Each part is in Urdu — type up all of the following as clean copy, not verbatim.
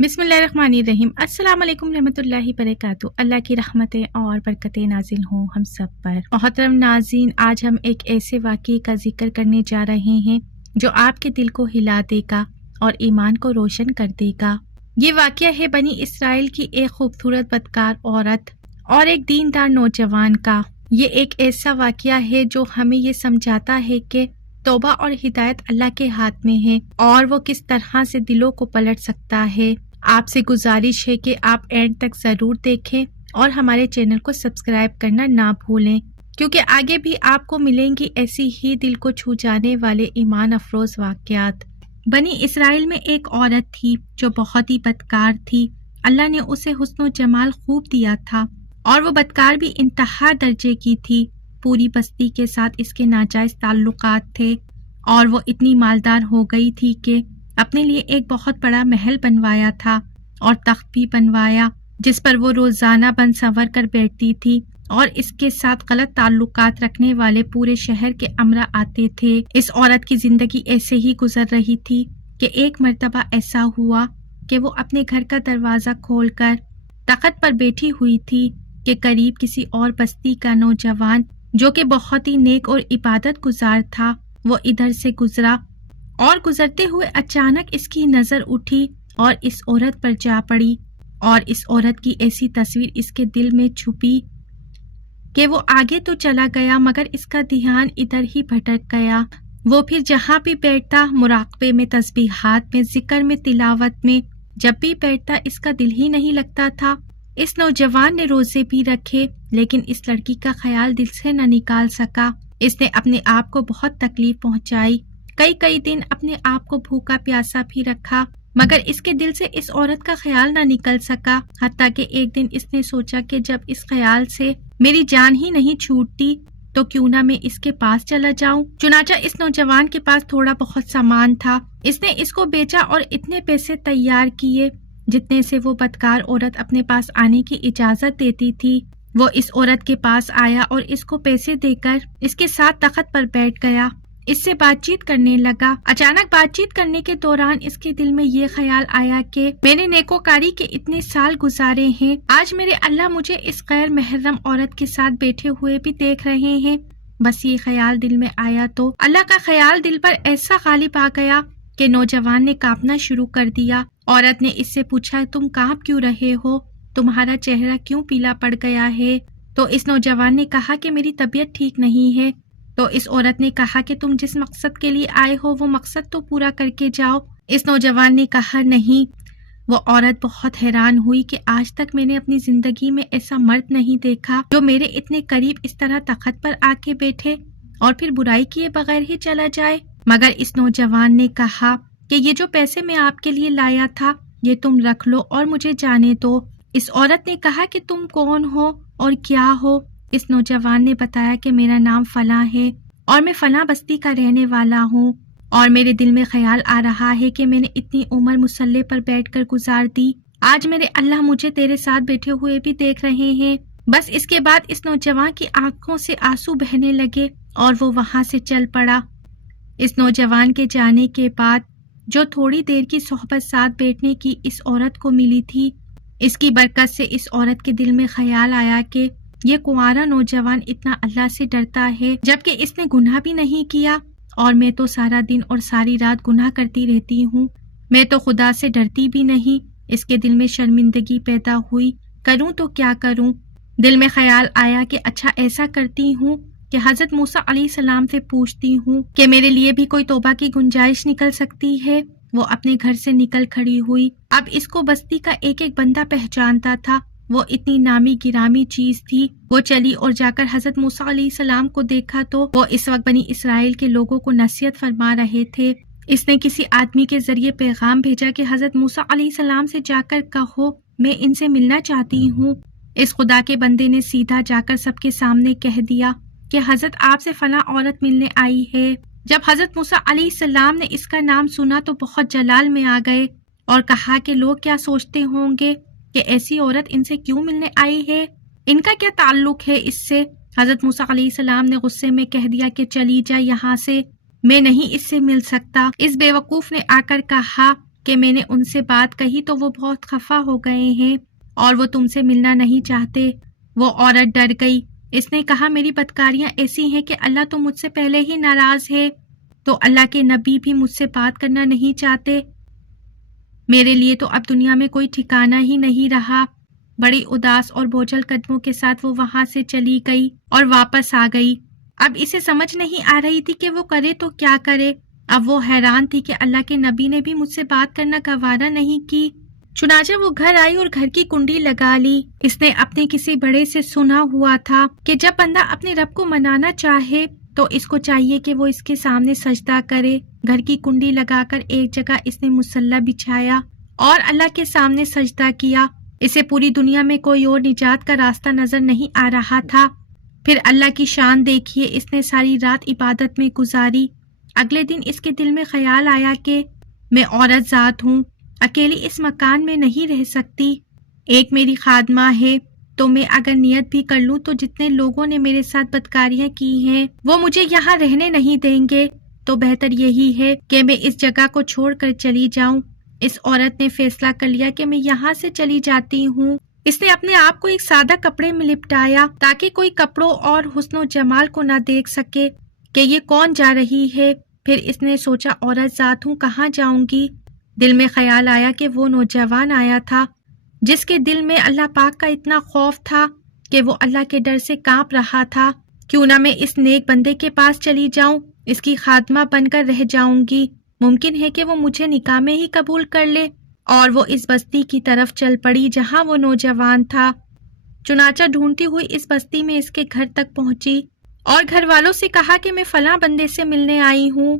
بسم اللہ الرحمن الرحیم۔ السلام علیکم رحمۃ اللہ وبرکاتہ۔ اللہ کی رحمتیں اور برکتیں نازل ہوں ہم سب پر۔ محترم ناظرین، آج ہم ایک ایسے واقعے کا ذکر کرنے جا رہے ہیں جو آپ کے دل کو ہلا دے گا اور ایمان کو روشن کر دے گا۔ یہ واقعہ ہے بنی اسرائیل کی ایک خوبصورت بدکار عورت اور ایک دیندار نوجوان کا۔ یہ ایک ایسا واقعہ ہے جو ہمیں یہ سمجھاتا ہے کہ توبہ اور ہدایت اللہ کے ہاتھ میں ہے اور وہ کس طرح سے دلوں کو پلٹ سکتا ہے۔ آپ سے گزارش ہے کہ آپ اینڈ تک ضرور دیکھیں اور ہمارے چینل کو سبسکرائب کرنا نہ بھولیں، کیونکہ آگے بھی آپ کو ملیں گی ایسی ہی دل کو چھو جانے والے ایمان افروز واقعات۔ بنی اسرائیل میں ایک عورت تھی جو بہت ہی بدکار تھی۔ اللہ نے اسے حسن و جمال خوب دیا تھا اور وہ بدکار بھی انتہا درجے کی تھی۔ پوری بستی کے ساتھ اس کے ناجائز تعلقات تھے اور وہ اتنی مالدار ہو گئی تھی کہ اپنے لیے ایک بہت بڑا محل بنوایا تھا اور تخت بھی بنوایا جس پر وہ روزانہ بن سنور کر بیٹھتی تھی، اور اس کے ساتھ غلط تعلقات رکھنے والے پورے شہر کے امراء آتے تھے۔ اس عورت کی زندگی ایسے ہی گزر رہی تھی کہ ایک مرتبہ ایسا ہوا کہ وہ اپنے گھر کا دروازہ کھول کر تخت پر بیٹھی ہوئی تھی کہ قریب کسی اور بستی کا نوجوان جو کہ بہت ہی نیک اور عبادت گزار تھا، وہ ادھر سے گزرا اور گزرتے ہوئے اچانک اس کی نظر اٹھی اور اس عورت پر جا پڑی، اور اس عورت کی ایسی تصویر اس کے دل میں چھپی کہ وہ آگے تو چلا گیا مگر اس کا دھیان ادھر ہی بھٹک گیا۔ وہ پھر جہاں بھی بیٹھتا، مراقبے میں، تسبیحات میں، ذکر میں، تلاوت میں، جب بھی بیٹھتا اس کا دل ہی نہیں لگتا تھا۔ اس نوجوان نے روزے بھی رکھے لیکن اس لڑکی کا خیال دل سے نہ نکال سکا۔ اس نے اپنے آپ کو بہت تکلیف پہنچائی، کئی دن اپنے آپ کو بھوکا پیاسا بھی رکھا مگر اس کے دل سے اس عورت کا خیال نہ نکل سکا، حتیٰ کہ ایک دن اس نے سوچا کہ جب اس خیال سے میری جان ہی نہیں چھوٹتی تو کیوں نہ میں اس کے پاس چلا جاؤں۔ چنانچہ اس نوجوان کے پاس تھوڑا بہت سامان تھا، اس نے اس کو بیچا اور اتنے پیسے تیار کیے جتنے سے وہ بدکار عورت اپنے پاس آنے کی اجازت دیتی تھی۔ وہ اس عورت کے پاس آیا اور اس کو پیسے دے کر اس کے ساتھ تخت پر بیٹھ گیا، اس سے بات چیت کرنے لگا۔ اچانک بات چیت کرنے کے دوران اس کے دل میں یہ خیال آیا کہ میں نے نیکوکاری کے اتنے سال گزارے ہیں، آج میرے اللہ مجھے اس غیر محرم عورت کے ساتھ بیٹھے ہوئے بھی دیکھ رہے ہیں۔ بس یہ خیال دل میں آیا تو اللہ کا خیال دل پر ایسا غالب آ گیا کہ نوجوان نے کانپنا شروع کر دیا۔ عورت نے اس سے پوچھا، تم کانپ کیوں رہے ہو؟ تمہارا چہرہ کیوں پیلا پڑ گیا ہے؟ تو اس نوجوان نے کہا کہ میری طبیعت ٹھیک نہیں ہے۔ تو اس عورت نے کہا کہ تم جس مقصد کے لیے آئے ہو وہ مقصد تو پورا کر کے جاؤ۔ اس نوجوان نے کہا نہیں۔ وہ عورت بہت حیران ہوئی کہ آج تک میں نے اپنی زندگی میں ایسا مرد نہیں دیکھا جو میرے اتنے قریب اس طرح تخت پر آ کے بیٹھے اور پھر برائی کیے بغیر ہی چلا جائے۔ مگر اس نوجوان نے کہا کہ یہ جو پیسے میں آپ کے لیے لایا تھا یہ تم رکھ لو اور مجھے جانے دو۔ اس عورت نے کہا کہ تم کون ہو اور کیا ہو؟ اس نوجوان نے بتایا کہ میرا نام فلاں ہے اور میں فلاں بستی کا رہنے والا ہوں، اور میرے دل میں خیال آ رہا ہے کہ میں نے اتنی عمر مصلی پر بیٹھ کر گزار دی، آج میرے اللہ مجھے تیرے ساتھ بیٹھے ہوئے بھی دیکھ رہے ہیں۔ بس اس کے بعد اس نوجوان کی آنکھوں سے آنسو بہنے لگے اور وہ وہاں سے چل پڑا۔ اس نوجوان کے جانے کے بعد جو تھوڑی دیر کی صحبت ساتھ بیٹھنے کی اس عورت کو ملی تھی، اس کی برکت سے اس عورت کے دل میں خیال آیا کہ یہ کنوارا نوجوان اتنا اللہ سے ڈرتا ہے جبکہ اس نے گناہ بھی نہیں کیا، اور میں تو سارا دن اور ساری رات گناہ کرتی رہتی ہوں، میں تو خدا سے ڈرتی بھی نہیں۔ اس کے دل میں شرمندگی پیدا ہوئی، کروں تو کیا کروں؟ دل میں خیال آیا کہ اچھا ایسا کرتی ہوں کہ حضرت موسیٰ علیہ السلام سے پوچھتی ہوں کہ میرے لیے بھی کوئی توبہ کی گنجائش نکل سکتی ہے۔ وہ اپنے گھر سے نکل کھڑی ہوئی۔ اب اس کو بستی کا ایک بندہ پہچانتا تھا، وہ اتنی نامی گرامی چیز تھی۔ وہ چلی اور جا کر حضرت موسیٰ علیہ السلام کو دیکھا تو وہ اس وقت بنی اسرائیل کے لوگوں کو نصیحت فرما رہے تھے۔ اس نے کسی آدمی کے ذریعے پیغام بھیجا کہ حضرت موسیٰ علیہ السلام سے جا کر کہو میں ان سے ملنا چاہتی ہوں۔ اس خدا کے بندے نے سیدھا جا کر سب کے سامنے کہہ دیا کہ حضرت آپ سے فلاں عورت ملنے آئی ہے۔ جب حضرت موسیٰ علیہ السلام نے اس کا نام سنا تو بہت جلال میں آ گئے اور کہا کہ لوگ کیا سوچتے ہوں گے کہ ایسی عورت ان سے کیوں ملنے آئی ہے، ان کا کیا تعلق ہے اس سے؟ حضرت موسیٰ علیہ السلام نے غصے میں کہہ دیا کہ چلی جا یہاں سے، میں نہیں اس سے مل سکتا۔ اس بیوقوف نے آ کر کہا کہ میں نے ان سے بات کہی تو وہ بہت خفا ہو گئے ہیں اور وہ تم سے ملنا نہیں چاہتے۔ وہ عورت ڈر گئی۔ اس نے کہا میری بدکاریاں ایسی ہیں کہ اللہ تو مجھ سے پہلے ہی ناراض ہے، تو اللہ کے نبی بھی مجھ سے بات کرنا نہیں چاہتے۔ میرے لیے تو اب دنیا میں کوئی ٹھکانہ ہی نہیں رہا۔ بڑی اداس اور بوجھل قدموں کے ساتھ وہ وہاں سے چلی گئی اور واپس آ گئی۔ اب اسے سمجھ نہیں آ رہی تھی کہ وہ کرے تو کیا کرے۔ اب وہ حیران تھی کہ اللہ کے نبی نے بھی مجھ سے بات کرنا گوارا نہیں کی۔ چنانچہ وہ گھر آئی اور گھر کی کنڈی لگا لی۔ اس نے اپنے کسی بڑے سے سنا ہوا تھا کہ جب بندہ اپنے رب کو منانا چاہے تو اس کو چاہیے کہ وہ اس کے سامنے سجدہ کرے۔ گھر کی کنڈی لگا کر ایک جگہ اس نے مصلی بچھایا اور اللہ کے سامنے سجدہ کیا۔ اسے پوری دنیا میں کوئی اور نجات کا راستہ نظر نہیں آ رہا تھا۔ پھر اللہ کی شان دیکھیے، اس نے ساری رات عبادت میں گزاری۔ اگلے دن اس کے دل میں خیال آیا کہ میں عورت ذات ہوں، اکیلی اس مکان میں نہیں رہ سکتی۔ ایک میری خادمہ ہے، تو میں اگر نیت بھی کر لوں تو جتنے لوگوں نے میرے ساتھ بدکاریاں کی ہیں وہ مجھے یہاں رہنے نہیں دیں گے، تو بہتر یہی ہے کہ میں اس جگہ کو چھوڑ کر چلی جاؤں۔ اس عورت نے فیصلہ کر لیا کہ میں یہاں سے چلی جاتی ہوں۔ اس نے اپنے آپ کو ایک سادہ کپڑے میں لپٹایا تاکہ کوئی کپڑوں اور حسن و جمال کو نہ دیکھ سکے کہ یہ کون جا رہی ہے۔ پھر اس نے سوچا عورت ذات ہوں، کہاں جاؤں گی؟ دل میں خیال آیا کہ وہ نوجوان آیا تھا جس کے دل میں اللہ پاک کا اتنا خوف تھا کہ وہ اللہ کے ڈر سے کانپ رہا تھا۔ کیوں نہ میں اس نیک بندے کے پاس چلی جاؤں، اس کی خادمہ بن کر رہ جاؤں گی۔ ممکن ہے کہ وہ مجھے نکاح میں ہی قبول کر لے۔ اور وہ اس بستی کی طرف چل پڑی جہاں وہ نوجوان تھا۔ چنانچہ ڈھونڈتی ہوئی اس بستی میں اس کے گھر تک پہنچی اور گھر والوں سے کہا کہ میں فلاں بندے سے ملنے آئی ہوں۔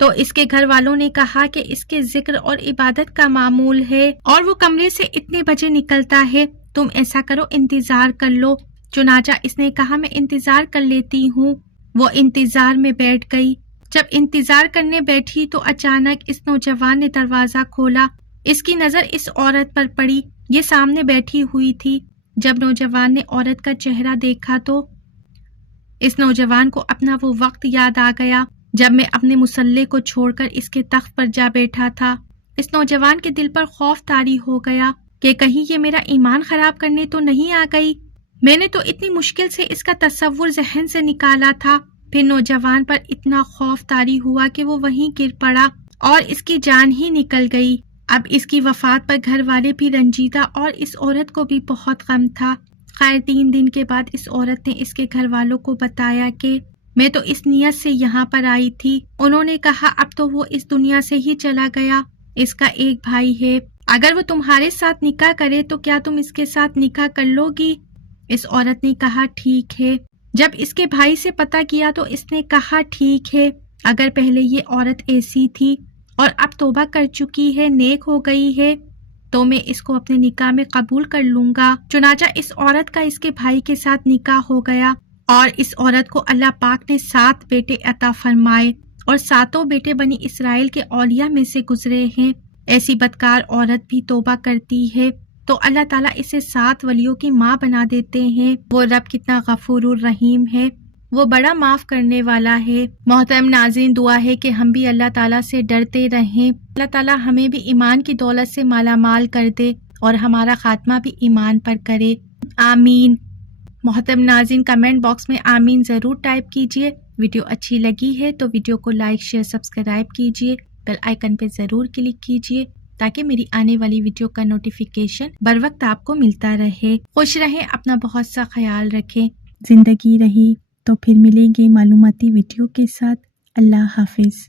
تو اس کے گھر والوں نے کہا کہ اس کے ذکر اور عبادت کا معمول ہے اور وہ کمرے سے اتنے بجے نکلتا ہے، تم ایسا کرو انتظار کر لو۔ چنانچہ اس نے کہا میں انتظار کر لیتی ہوں۔ وہ انتظار میں بیٹھ گئی۔ جب انتظار کرنے بیٹھی تو اچانک اس نوجوان نے دروازہ کھولا۔ اس کی نظر اس عورت پر پڑی، یہ سامنے بیٹھی ہوئی تھی۔ جب نوجوان نے عورت کا چہرہ دیکھا تو اس نوجوان کو اپنا وہ وقت یاد آ گیا جب میں اپنے مصلی کو چھوڑ کر اس کے تخت پر جا بیٹھا تھا۔ اس نوجوان کے دل پر خوف طاری ہو گیا کہ کہیں یہ میرا ایمان خراب کرنے تو نہیں آ گئی۔ میں نے تو اتنی مشکل سے اس کا تصور ذہن سے نکالا تھا۔ پھر نوجوان پر اتنا خوف طاری ہوا کہ وہ وہیں گر پڑا اور اس کی جان ہی نکل گئی۔ اب اس کی وفات پر گھر والے بھی رنجیدہ اور اس عورت کو بھی بہت غم تھا۔ خیر 3 دن کے بعد اس عورت نے اس کے گھر والوں کو بتایا کہ میں تو اس نیت سے یہاں پر آئی تھی۔ انہوں نے کہا اب تو وہ اس دنیا سے ہی چلا گیا، اس کا ایک بھائی ہے، اگر وہ تمہارے ساتھ نکاح کرے تو کیا تم اس کے ساتھ نکاح کر لو گی؟ اس عورت نے کہا ٹھیک ہے۔ جب اس کے بھائی سے پتہ کیا تو اس نے کہا ٹھیک ہے، اگر پہلے یہ عورت ایسی تھی اور اب توبہ کر چکی ہے، نیک ہو گئی ہے، تو میں اس کو اپنے نکاح میں قبول کر لوں گا۔ چنانچہ اس عورت کا اس کے بھائی کے ساتھ نکاح ہو گیا اور اس عورت کو اللہ پاک نے 7 بیٹے عطا فرمائے اور 7 بیٹے بنی اسرائیل کے اولیاء میں سے گزرے ہیں۔ ایسی بدکار عورت بھی توبہ کرتی ہے تو اللہ تعالیٰ اسے 7 ولیوں کی ماں بنا دیتے ہیں۔ وہ رب کتنا غفور الرحیم ہے، وہ بڑا معاف کرنے والا ہے۔ محترم ناظرین، دعا ہے کہ ہم بھی اللہ تعالیٰ سے ڈرتے رہیں، اللہ تعالیٰ ہمیں بھی ایمان کی دولت سے مالا مال کر دے اور ہمارا خاتمہ بھی ایمان پر کرے، آمین۔ محترم ناظرین، کمنٹ باکس میں آمین ضرور ٹائپ کیجئے۔ ویڈیو اچھی لگی ہے تو ویڈیو کو لائک شیئر سبسکرائب کیجئے، بیل آئیکن پہ ضرور کلک کیجئے تاکہ میری آنے والی ویڈیو کا نوٹیفیکیشن بر وقت آپ کو ملتا رہے۔ خوش رہیں، اپنا بہت سا خیال رکھیں۔ زندگی رہی تو پھر ملیں گے معلوماتی ویڈیو کے ساتھ۔ اللہ حافظ۔